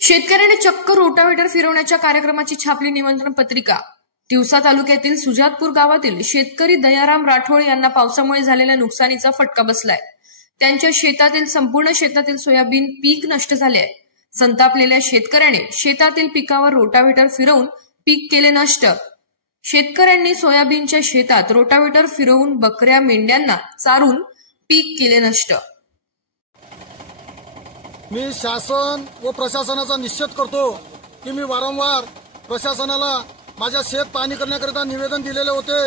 शेतकऱ्याने चक्क रोटावेटर फिरवण्याच्या कार्यक्रमाची छापली निमंत्रण पत्रिका। तिवसा तालुक्यातील सुजातपूर गावातील शेतकरी दयाराम राठोड यांना पावसामुळे झालेल्या नुकसानीचा फटका बसलाय। त्यांच्या संपूर्ण शेतातील सोयाबीन पीक नष्ट झाले आहे। संतापलेल्या शेतकऱ्याने शेतातील पिकावर रोटावेटर फिरवून पीक केले नष्ट। शेतकऱ्यांनी सोयाबीनच्या शेतात रोटावेटर फिरवून बकऱ्या मेंढ्यांना चारून पीक केले नष्ट। मी शासन व प्रशासनाचा निषेध करतो की मी वारंवार प्रशासनाला माझ्या शेत पाहणी करण्याकरिता निवेदन दिलेले होते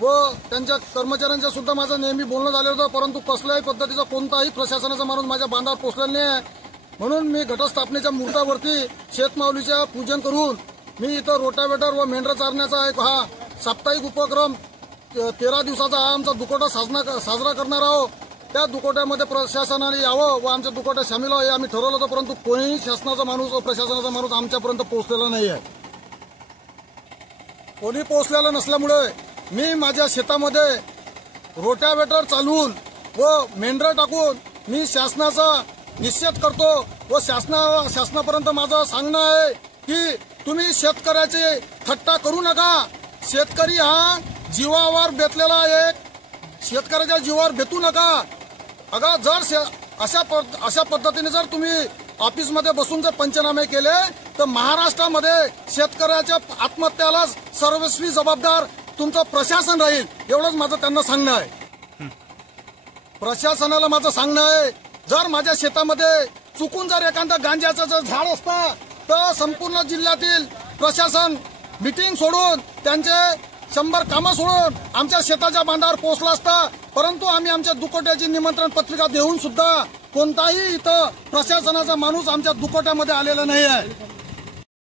व त्यांच्या कर्मचाऱ्यांच्या सुद्धा माझं नेहमी बोलणं झालं होतं, परंतु कसल्याही पद्धतीचा कोणताही प्रशासनाचा माणूस माझ्या बांधावर पोहोचलेला नाही। म्हणून मी घटस्थापनेच्या मुहूर्तावरती शेतमाऊलीचे पूजन करून मी इथं रोटावेटर व मेंढर चारण्याचा एक हा साप्ताहिक उपक्रम 13 दिवसाचा हा आमचा दुकोटा साजरा करणार आहोत। त्या दुकोट्यामध्ये प्रशासनाने यावं व आमच्या दुकोट्यात सामील व्हावं हे आम्ही ठरवलं होतं, परंतु कोणीही शासनाचा माणूस व प्रशासनाचा माणूस आमच्यापर्यंत पोहोचलेला नाही आहे। कोणी पोहोचलेलं नसल्यामुळे मी माझ्या शेतामध्ये रोटावेटर चालवून व मेंढर टाकून मी शासनाचा निषेध करतो व शासनापर्यंत माझं सांगणं आहे की तुम्ही शेतकऱ्याचे थट्टा करू नका। शेतकरी हा जीवावर बेतलेला एक शेतकऱ्याच्या जीवावर बेतू नका। अगं जर अशा पद्धतीने जर तुम्ही ऑफिसमध्ये बसून जर पंचनामे केले तर महाराष्ट्रामध्ये शेतकऱ्याच्या आत्महत्याला सर्वस्वी जबाबदार तुमचं प्रशासन राहील, एवढंच माझं त्यांना सांगणं आहे। प्रशासनाला माझं सांगणं आहे, जर माझ्या शेतामध्ये चुकून जर एखादा गांजाचं जर झाड असतं तर संपूर्ण जिल्ह्यातील प्रशासन मीटिंग सोडून त्यांचे 100 कामं सोडून आमच्या शेताच्या बांधावर पोहोचला असता, परंतु आम्ही आमच्या दुकोट्याची निमंत्रण पत्रिका देऊन सुद्धा कोणताही इथं प्रशासनाचा माणूस आमच्या दुकोट्यामध्ये आलेला नाही आहे।